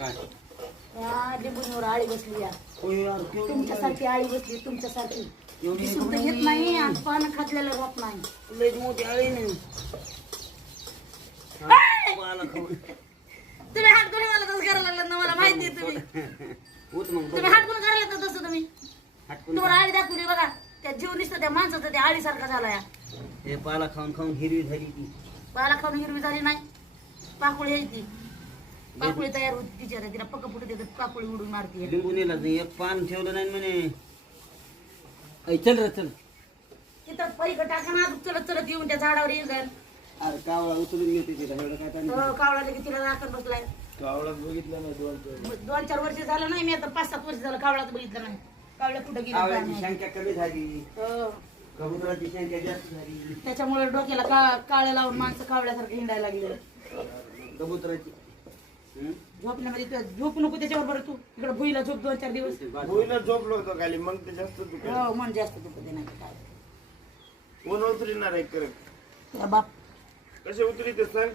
काय या लिंबूवर आळी बसली या होय यार, केवढी तुमच्यासाठी आळी बसली तुमच्यासाठी एवढी सुद्धा घेत नाही आणि पानं खातलेलं राहत नाही लय मोठी आळी नाही मला खाऊ तुम्ही हात कोणी मला तसं करायला लागलं ना मला माहिती आहे तुम्ही होत मग तुम्ही हात कोण करायला लागलं तसं तुम्ही हटकून तुम्हाला आळी दाखवली बघा त्या जीव निसतं त्या माणसाचा त्या आळीसारखा झाला या हे पाला खाऊन खाऊन हिरवी झाली ती पाला खाऊन हिरवी झाली नाही पाकुळी यायची पाकुळी तयार होती तिची आता तिला पक्क फुटत येतात पाकुळी उडून मारते लिंबू नेला एक पान ठेवलं नाही म्हणे ऐ, चल रे चल तिथं पैक टाका ना चलत चलत येऊन त्या झाडावर येईल अरे कावळा उचलून घेते तिला एवढं काय ताण नाही. कावळा की तिला राखण बसलाय कावळात बघितलं नाही दोन 2-4 वर्ष झालं नाही मी आता 5-7 वर्ष झालं कावळाच बघितलं नाही कावळ्या कुठं गेली काय कावळ्याची माहिती. संख्या कमी झाली हो. कबुतराची संख्या जास्त झाली त्याच्यामुळे डोक्याला काळे लावून माणसं कावळ्यासारखं हिंडायला लागले कबुतराची हं? झोपण्यामध्ये झोप नको त्याच्यावर बरं तू इकडे भुईला झोप 2-4 दिवस भुईला झोपलो होतो खाली मग ते जास्त दुखत हो मन जास्त दुखत नाही काय ऊन उतरणार आहे करत तुझा बाप कसे उतरी ते सांग